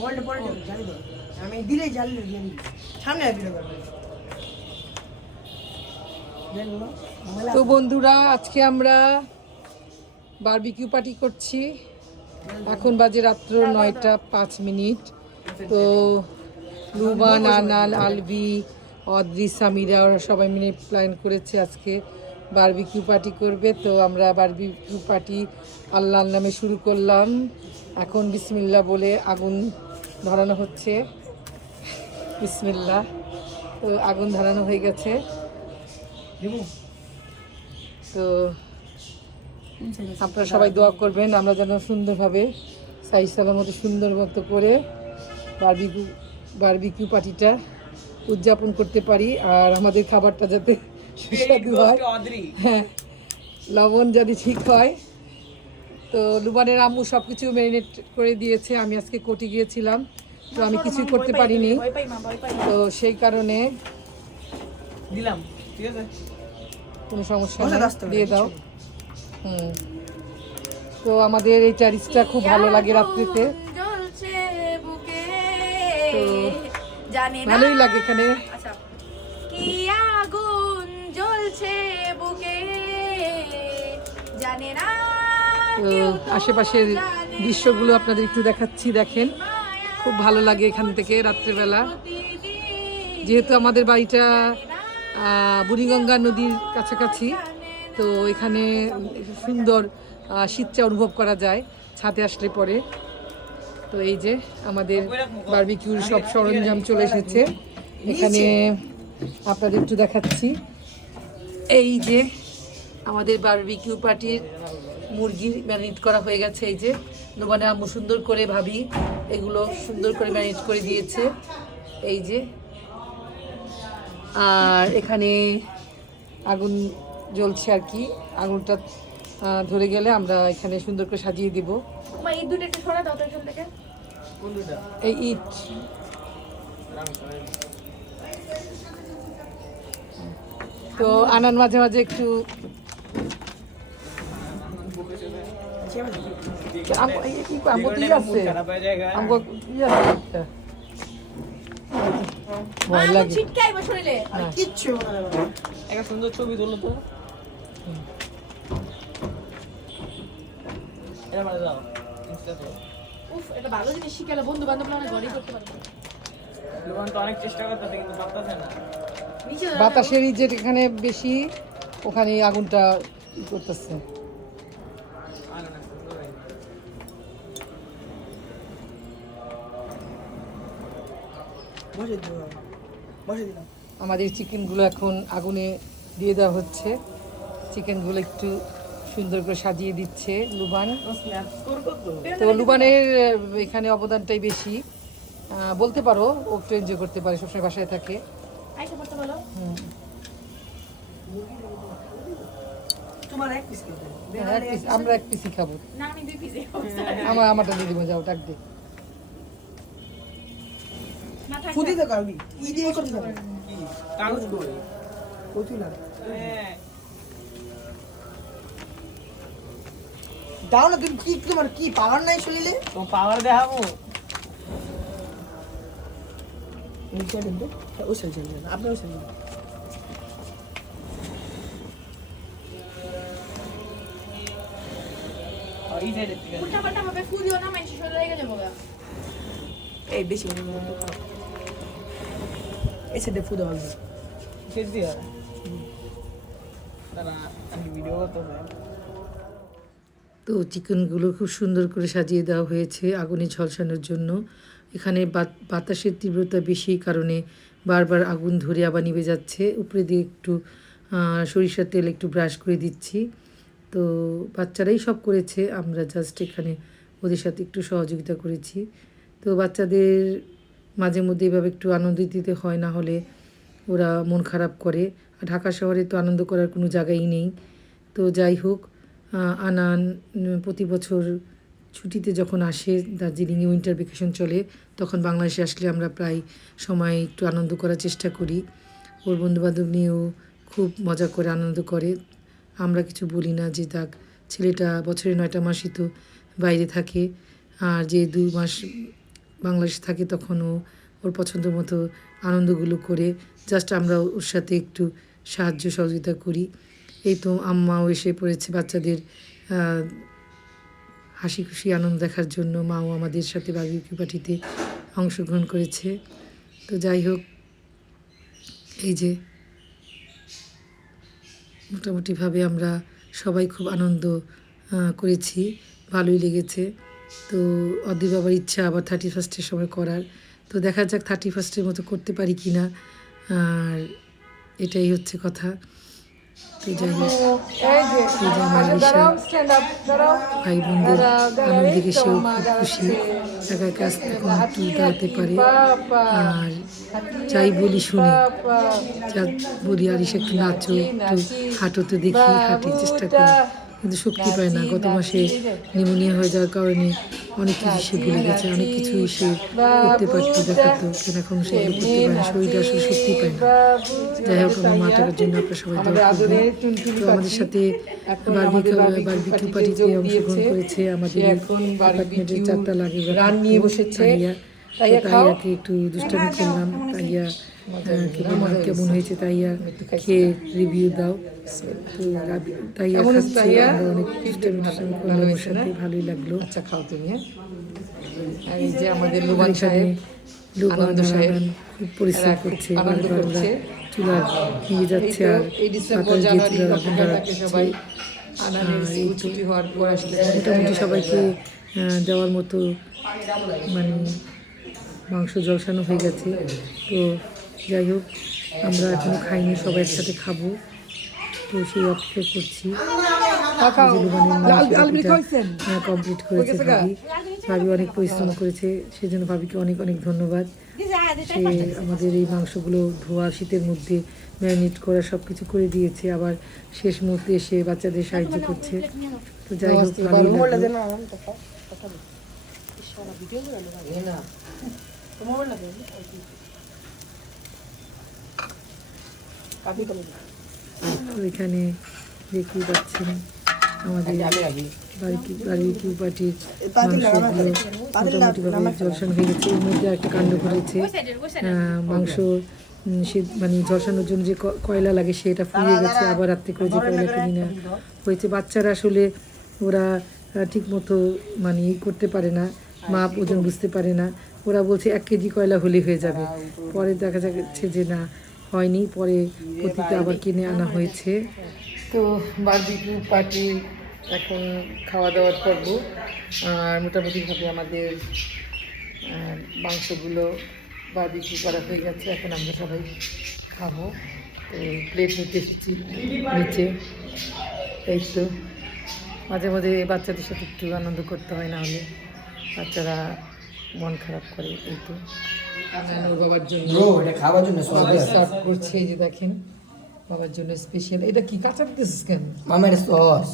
বলটা পরে জানি তো আমি দিলেই জানলে সামনে ভিডিও করবে। তো বন্ধুরা, আজকে আমরা বারবিকিউ পার্টি করছি। এখন বাজে রাত্র 9টা 5 মিনিট। তো লুবান, আনাল, আলবি, অদ্রি, সামিরা ওরা সবাই মিলে প্ল্যান করেছে আজকে বারবিকিউ পার্টি করবে। তো আমরা বারবিকিউ পার্টি আল্লাহর নামে শুরু করলাম। এখন বিসমিল্লাহ বলে আগুন ধরানো হচ্ছে। বিসমিল্লাহ। তো আগুন ধরানো হয়ে গেছে। তো আপনারা সবাই দোয়া করবেন আমরা যেন সুন্দরভাবে সাইজ সালামতো সুন্দর মতো করে বারবিকিউ পার্টিটা উদযাপন করতে পারি। আর আমাদের খাবারটা যাতে সুস্বাদু হয়, হ্যাঁ, লবণ যদি ঠিক হয়। তো লুবানের আম্মু সব কিছু ম্যারিনেট করে দিয়েছে। আমি আজকে কোর্টে গিয়েছিলাম, তো আমি কিছুই করতে পারিনি। তো সেই কারণে দিলাম, ঠিক আছে, কোনো সমস্যা নেই, দিয়ে দাও। তো আমাদের এই চারিসটা খুব ভালো লাগে রাত্রিতে, তো ভালোই লাগে এখানে। কি আগুন জ্বলছে বুকে জানে না। তো আশেপাশের দৃশ্যগুলো আপনাদের একটু দেখাচ্ছি, দেখেন খুব ভালো লাগে এখান থেকে রাত্রেবেলা। যেহেতু আমাদের বাড়িটা বুড়িগঙ্গা নদীর কাছাকাছি, তো এখানে সুন্দর শীতটা অনুভব করা যায় ছাদে আসলে পরে। তো এই যে আমাদের বারবিকিউর সব সরঞ্জাম চলে এসেছে এখানে, আপনাদের একটু দেখাচ্ছি। এই যে আমাদের বারবিকিউ পার্টির মুরগি ম্যারিনেট করা হয়ে গেছে। এই যে লোবানের আম্মু সুন্দর করে ভাবি এগুলো সুন্দর করে ম্যারিনেট করে দিয়েছে। এই যে, আর এখানে আগুন জ্বলছে আর কি। আগুনটা ধরে গেলে আমরা এখানে সুন্দর করে সাজিয়ে দিব। এই ইট তো আনান মাঝে মাঝে একটু ভয় লাগে। কিচ্ছু একটা সুন্দর ছবি তুলো তো। এটা মানে দাও ইনস্টাতে। উফ, এটা ভালো জিনিস শিখালে বন্ধু বান্ধব না ঘরেই করতে পারবে। লোকজন তো অনেক চেষ্টা করতেছে কিন্তু পারতেছে না। বাতাসের যেখানে বেশি ওখানে আগুনটা করতেছে। আমাদের চিকেনগুলো এখন আগুনে দিয়ে দেওয়া হচ্ছে। চিকেনগুলো একটু সুন্দর করে সাজিয়ে দিচ্ছে লুবান। তো লুবানের এখানে অবদানটাই বেশি বলতে পারো, ও একটু এনজয় করতে পারে, সবসময় বাসায় থাকে। আমরা এক পিসই খাবো। আমারটা দিয়ে দিব, যাও ডাক দে। ফুদিতে করবি ই দিয়ে করতে হবে কাগজ কই কচু না দাও না। তুমি কি তোমার কি পাওয়ার নাই শরীরে? তো পাওয়ার দেখাবো। নিচে কিন্তু ও সেল সেল আপনি ও সেল এই সাইডে ঠিক আছে। উল্টা পাল্টা ভাবে ফুদিও না, মানুষ সরে লেগে যাবো গা। এই বেশি মনে এই সাইডে ফুদ হবে শেষ দিয়া দাঁড়া আমি ভিডিও করতে হবে। তো চিকেনগুলো খুব সুন্দর করে সাজিয়ে দেওয়া হয়েছে আগুনে ঝলসানোর জন্য। এখানে বাতাসের তীব্রতা বেশি কারণে বারবার আগুন ধরে আবার নিভে যাচ্ছে। উপরে দিয়ে একটু সরিষার তেল একটু ব্রাশ করে দিচ্ছি। তো বাচ্চারাই সব করেছে, আমরা জাস্ট এখানে ওদের সাথে একটু সহযোগিতা করেছি। তো বাচ্চাদের মাঝে মধ্যে এভাবে একটু আনন্দ দিতে হয়, না হলে ওরা মন খারাপ করে। ঢাকা শহরে তো আনন্দ করার কোনো জায়গাই নেই। তো যাই হোক, আনান প্রতি বছর ছুটিতে যখন আসে, দার্জিলিংয়ে উইন্টার ভ্যাকেশন চলে, তখন বাংলাদেশে আসলে আমরা প্রায় সময় একটু আনন্দ করার চেষ্টা করি। ওর বন্ধুবান্ধব নিয়েও খুব মজা করে আনন্দ করে। আমরা কিছু বলি না যে দেখ ছেলেটা বছরে 9টা মাসই তো বাইরে থাকে, আর যে 2 মাস বাংলাদেশে থাকে তখনও ওর পছন্দ মতো আনন্দগুলো করে, জাস্ট আমরা ওর সাথে একটু সাহায্য সহযোগিতা করি। এই তো আম্মাও এসে পড়েছে বাচ্চাদের হাসি খুশি আনন্দ দেখার জন্য। মাও আমাদের সাথে বারবিকিউ পার্টিতে অংশগ্রহণ করেছে। তো যাই হোক, এই যে মোটামুটিভাবে আমরা সবাই খুব আনন্দ করেছি, ভালোই লেগেছে। তো অদ্বৈত বাবার ইচ্ছা আবার 31st সময় করার, তো দেখা যাক 31st মতো করতে পারি কি না, আর এটাই হচ্ছে কথা। তো যাই হোক, এই যে আমার আলিশা ভাই বোনদের আনন্দ দেখে সেও খুব খুশি, একা একা এখন একটু দাঁড়াতে পারে। আর যাই বলি শুনে, যা বলি আলিশা একটু নাচো, একটু হাঁটো, তো দেখি হাঁটি, চেষ্টা করি, কিন্তু শক্তি পায় না। গত মাসে নিউমোনিয়া হয়ে যাওয়ার কারণে অনেক কিছু সে ভুলে গেছে, অনেক কিছুই সে করতে পারতো, দেখাতো, কিন্তু এখন সেগুলো করতে পারে না, শরীরটা আসলে শক্তি পায় না। যাই হোক, আমার মা টাকার জন্য আপনার সবাই দোয়া করবেন। তো আমাদের সাথে বারবিকিউ পার্টিতে অংশগ্রহণ করেছে আমাদের অ্যাপার্টমেন্টের 4টা লাগে নিয়ে বসেছে। তাইয়াকে একটু দুষ্টামি করলাম, তাইয়া কেমন হয়েছে তাইয়া খেয়ে রিভিউ দাও। তো তাইয়া খাচ্ছে, আমরা অনেক দুষ্টামি করলাম ওর সাথে, ভালোই লাগলো। আচ্ছা খাও তুমি। এই যে আমাদের লুবান সাহেব, আনন্দ সাহেব খুব পরিশ্রম করছে, বারবার ওরা চুলা নিয়ে যাচ্ছে আর বাতাস দিয়ে চুলার আগুন ধরাচ্ছে। মোটামুটি সবাইকে দেওয়ার মতো মানে মাংস জলসানো হয়ে গেছে। তো যাই হোক, আমরা এখনও খাইনি, সবাই একসাথে খাবো, তো সেই অপেক্ষা করছি। কমপ্লিট করেছে ভাবি অনেক পরিশ্রম করেছে, সেজন্য ভাবিকে অনেক অনেক ধন্যবাদ। সে আমাদের এই মাংসগুলো ধোয়া, শীতের মধ্যে ম্যারিনেট করা, সব কিছু করে দিয়েছে, আবার শেষ মুহূর্তে এসে বাচ্চাদের সাহায্য করছে। তো যাই হোক, ভালোই লাগলো। তো এখানে দেখতেই পাচ্ছেন আমাদের বারবিকিউ পার্টির মাংসগুলো মোটামুটিভাবে ঝলসানো হয়ে গেছে। এর মধ্যে একটা কাণ্ড ঘটেছে, মাংস সে মানে ঝলসানোর জন্য যে কয়লা লাগে সেটা ফুরিয়ে গেছে, আবার রাত্রে করে যে কয়লা কিনে নেওয়া হয়েছে। বাচ্চারা আসলে ওরা ঠিক মতো মানে করতে পারে না, মাপ ওজন বুঝতে পারে না, ওরা বলছে 1 কেজি কয়লা হলেই হয়ে যাবে, পরে দেখা যাচ্ছে যে না, হয়নি, পরে প্রতিটা আবার কিনে আনা হয়েছে। তো বারবিকিউ পার্টি এখন খাওয়া দাওয়ার পর্ব, আর মোটামুটিভাবে আমাদের মাংসগুলো বারবিকিউ করা হয়ে গেছে, এখন আমরা সবাই খাবো। তো প্লেট নিতে এসেছি নিচে। এই তো মাঝে মাঝে বাচ্চাদের সাথে একটু আনন্দ করতে হয়, না হলে বাচ্চারা মন খারাপ করে। এই তো ওর বাবার জন্য খাবার জন্য সার্ভ করছে, এই যে দেখেন বাবার জন্য স্পেশাল। এটা কি কাঁচা দিতেছিস কেন? মামার সস,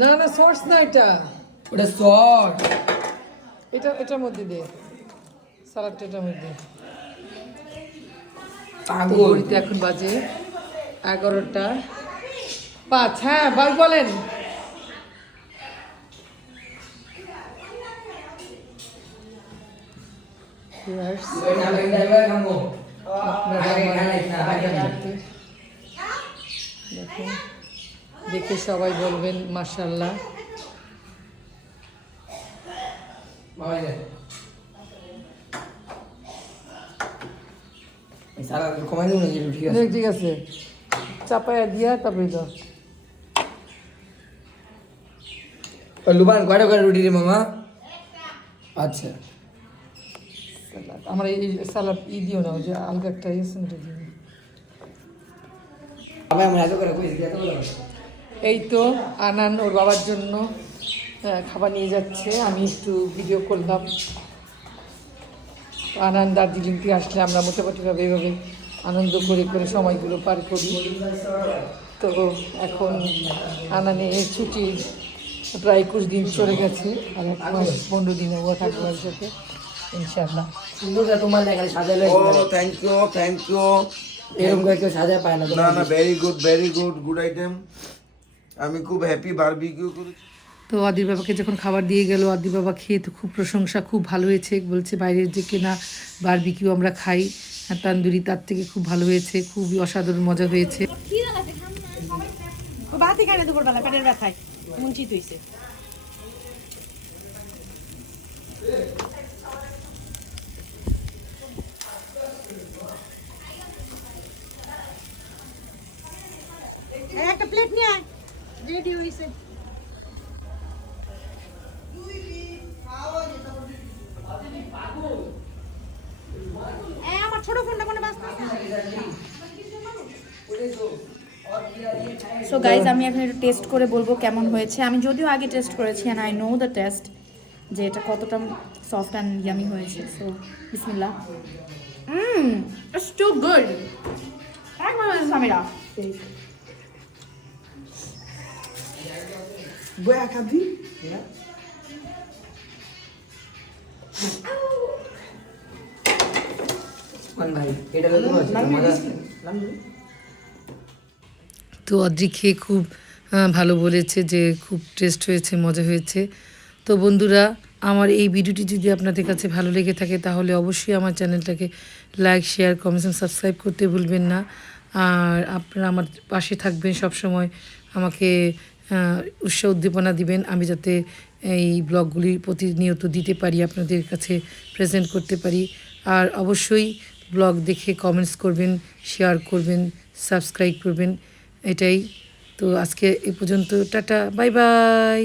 না না সস না, এটা ওটা সস, এটার মধ্যে দে, সালাডটার মধ্যে। ঘড়িতে এখন বাজে 11টা 5। হ্যাঁ ভাই বলেন। দেখে সবাই বলবেন মাশাআল্লাহ। ঠিক আছে, চাপায়া দিয়া তারপরে দাও। লুবান কয়টা করে রুটি রে মামা? আচ্ছা, আমার এই সালাদ দিও না, ওই যে আলগা একটা ইয়েছে ওটা দিও। এই তো আনান ওর বাবার জন্য খাবার নিয়ে যাচ্ছে, আমি একটু ভিডিও করলাম। আনান দার্জিলিং থেকে আসলে আমরা মোটামুটিভাবে এইভাবে আনন্দ করে করে সময়গুলো পার করি। তো এখন আনানে ছুটি প্রায় 21 দিন চলে গেছে, আর 1 মাস 15 দিন ও থাকবে ওর সাথে ইনশাআল্লাহ। সুন্দর তোমার এখানে সাজালে। ও থ্যাংক ইউ। এরকম করে কেউ সাজা পায় না। না ভেরি গুড গুড আইটেম। আমি খুব হ্যাপি বারবিকিউ করেছি। তো আদির বাবাকে যখন খাবার দিয়ে গেল, আদির বাবা খেয়ে তো খুব প্রশংসা, খুব ভালো হয়েছে বলছে। বাইরের যে কেনা বারবিকিউ আমরা খাই তান্দুরি, তার থেকে খুব ভালো হয়েছে, খুবই অসাধারণ মজা হয়েছে। ও ভাতই খায় না দুপুরবেলা, পেটের ব্যথায় মুঞ্চিত হইছে। একটা প্লেট নিয়ে আয়, রেডি হইছে। আমার ছোট ফোনটা কোনে বাজতেছে? সো গাইজ আমি এখন একটু টেস্ট করে বলবো কেমন হয়েছে। আমি যদিও আগে টেস্ট করেছি and I know the taste, যে এটা কতটা সফট অ্যান্ড ইয়ামি হয়েছে। সো বিসমিল্লাহ। It's too good. একবার সামিরা বয়া খাবি? তো অদ্রি খেয়ে খুব ভালো বলেছে যে খুব টেস্ট হয়েছে, মজা হয়েছে। তো বন্ধুরা, আমার এই ভিডিওটি যদি আপনাদের কাছে ভালো লেগে থাকে তাহলে অবশ্যই আমার চ্যানেলটাকে লাইক, শেয়ার, কমেন্টস এবং সাবস্ক্রাইব করতে ভুলবেন না। আর আপনারা আমার পাশে থাকবেন, সব সময় আমাকে উৎসাহ উদ্দীপনা দিবেন, আমি যাতে এই ব্লগগুলি প্রতিনিয়ত দিতে পারি, আপনাদের কাছে প্রেজেন্ট করতে পারি। আর অবশ্যই ব্লগ দেখে কমেন্টস করবেন, শেয়ার করবেন, সাবস্ক্রাইব করবেন, এটাই। তো আজকে এ পর্যন্ত, টাটা, বাই বাই।